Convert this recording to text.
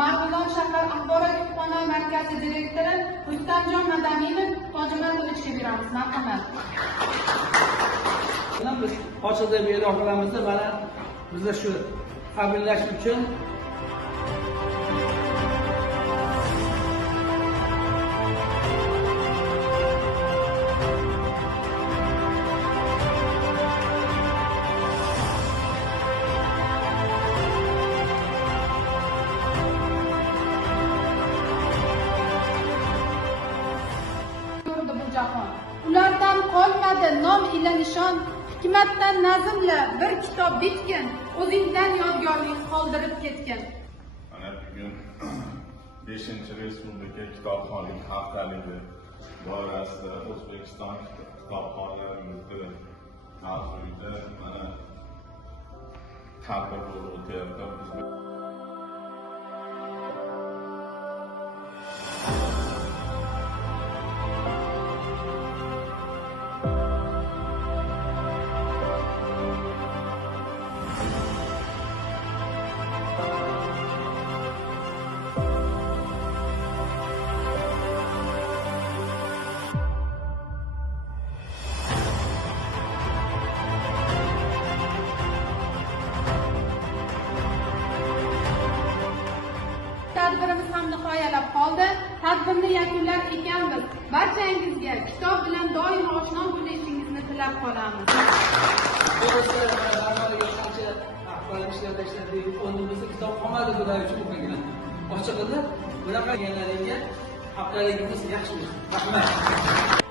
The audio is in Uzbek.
Marg'ilon shahar axborot kutubxona markazi direktori Rustamjon Madaniyni Tojimatovga beramiz. Marhamat. Biz ochiqda e'lon qilamiz. Mana bizda shu qabullash uchun ulardan qolmadi nom ila nishon, hikmatdan nazmla bir kitob bitgin, o'zingdan yodgorlik qoldirib ketgin. Mana bugun 5-Respublika kitobxonlik haftaligi doirasida O'zbekiston kitobxonlarimizda mavzuida mana tadbir bo'lib o'tyapti. Tadbirimiz ham nihoyalab qoldi. Tadbirni yakunlar ekanmiz. Barchangizga kitob bilan doim oshno bo'lishingizni tilab qolamiz. O'zimizda kitob qolmadi, xudo uchun o'qigan. Ochiq edi. Bunaqa yangilarga haftaligingiz yaxshi bo'lsin. Rahmat.